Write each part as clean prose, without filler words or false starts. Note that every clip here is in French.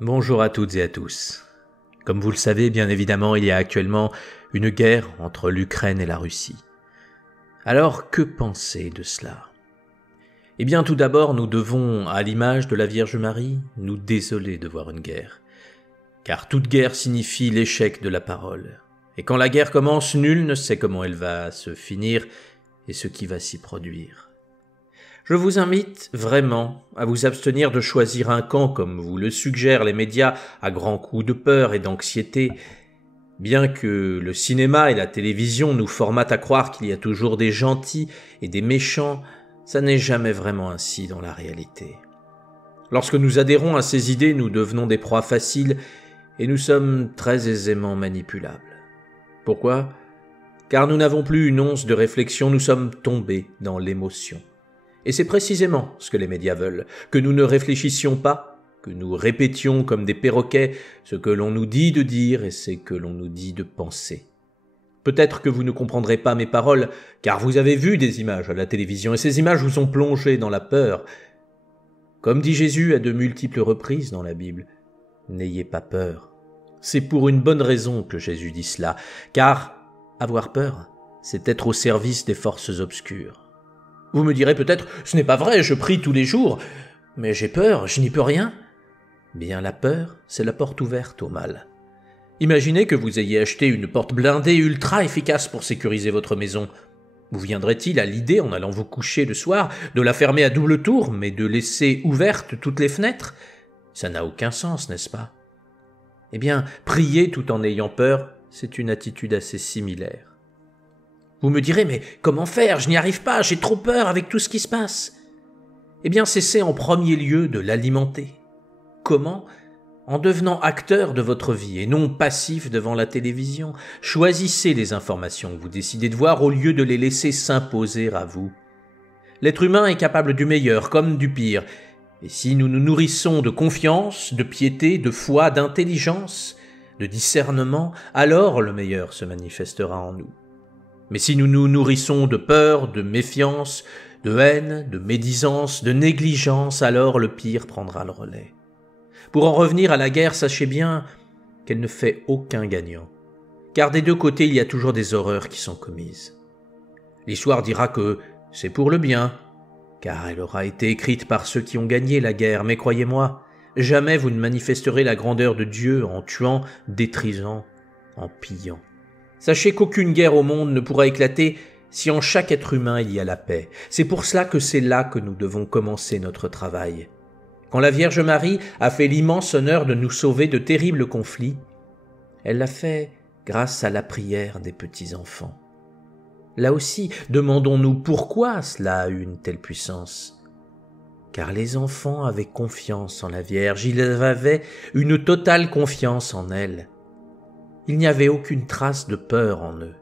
Bonjour à toutes et à tous. Comme vous le savez, bien évidemment, il y a actuellement une guerre entre l'Ukraine et la Russie. Alors, que penser de cela ? Eh bien, tout d'abord, nous devons, à l'image de la Vierge Marie, nous désoler de voir une guerre. Car toute guerre signifie l'échec de la parole. Et quand la guerre commence, nul ne sait comment elle va se finir et ce qui va s'y produire. Je vous invite vraiment à vous abstenir de choisir un camp comme vous le suggèrent les médias à grands coups de peur et d'anxiété. Bien que le cinéma et la télévision nous formatent à croire qu'il y a toujours des gentils et des méchants, ça n'est jamais vraiment ainsi dans la réalité. Lorsque nous adhérons à ces idées, nous devenons des proies faciles et nous sommes très aisément manipulables. Pourquoi ? Car nous n'avons plus une once de réflexion, nous sommes tombés dans l'émotion. Et c'est précisément ce que les médias veulent, que nous ne réfléchissions pas, que nous répétions comme des perroquets ce que l'on nous dit de dire et ce que l'on nous dit de penser. Peut-être que vous ne comprendrez pas mes paroles, car vous avez vu des images à la télévision et ces images vous ont plongé dans la peur. Comme dit Jésus à de multiples reprises dans la Bible, n'ayez pas peur. C'est pour une bonne raison que Jésus dit cela, car avoir peur, c'est être au service des forces obscures. Vous me direz peut-être, ce n'est pas vrai, je prie tous les jours, mais j'ai peur, je n'y peux rien. Bien, la peur, c'est la porte ouverte au mal. Imaginez que vous ayez acheté une porte blindée ultra efficace pour sécuriser votre maison. Vous viendrait-il à l'idée, en allant vous coucher le soir, de la fermer à double tour, mais de laisser ouvertes toutes les fenêtres ? Ça n'a aucun sens, n'est-ce pas ? Eh bien, prier tout en ayant peur, c'est une attitude assez similaire. Vous me direz, mais comment faire ? Je n'y arrive pas, j'ai trop peur avec tout ce qui se passe. Eh bien, cessez en premier lieu de l'alimenter. Comment ? En devenant acteur de votre vie et non passif devant la télévision. Choisissez les informations que vous décidez de voir au lieu de les laisser s'imposer à vous. L'être humain est capable du meilleur comme du pire. Et si nous nous nourrissons de confiance, de piété, de foi, d'intelligence, de discernement, alors le meilleur se manifestera en nous. Mais si nous nous nourrissons de peur, de méfiance, de haine, de médisance, de négligence, alors le pire prendra le relais. Pour en revenir à la guerre, sachez bien qu'elle ne fait aucun gagnant. Car des deux côtés, il y a toujours des horreurs qui sont commises. L'histoire dira que c'est pour le bien, car elle aura été écrite par ceux qui ont gagné la guerre, mais croyez-moi, jamais vous ne manifesterez la grandeur de Dieu en tuant, détruisant, en pillant. Sachez qu'aucune guerre au monde ne pourra éclater si en chaque être humain il y a la paix. C'est pour cela que c'est là que nous devons commencer notre travail. Quand la Vierge Marie a fait l'immense honneur de nous sauver de terribles conflits, elle l'a fait grâce à la prière des petits-enfants. Là aussi, demandons-nous pourquoi cela a eu une telle puissance. Car les enfants avaient confiance en la Vierge, ils avaient une totale confiance en elle. Il n'y avait aucune trace de peur en eux.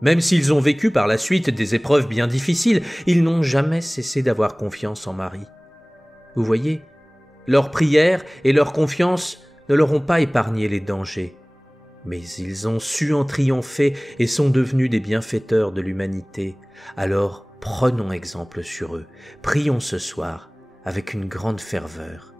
Même s'ils ont vécu par la suite des épreuves bien difficiles, ils n'ont jamais cessé d'avoir confiance en Marie. Vous voyez, leur prière et leur confiance ne leur ont pas épargné les dangers, mais ils ont su en triompher et sont devenus des bienfaiteurs de l'humanité. Alors prenons exemple sur eux, prions ce soir avec une grande ferveur.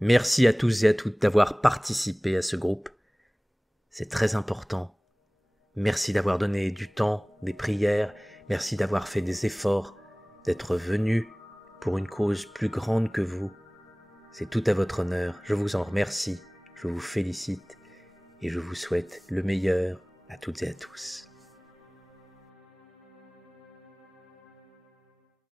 Merci à tous et à toutes d'avoir participé à ce groupe. C'est très important. Merci d'avoir donné du temps, des prières, merci d'avoir fait des efforts, d'être venus pour une cause plus grande que vous. C'est tout à votre honneur, je vous en remercie, je vous félicite et je vous souhaite le meilleur à toutes et à tous.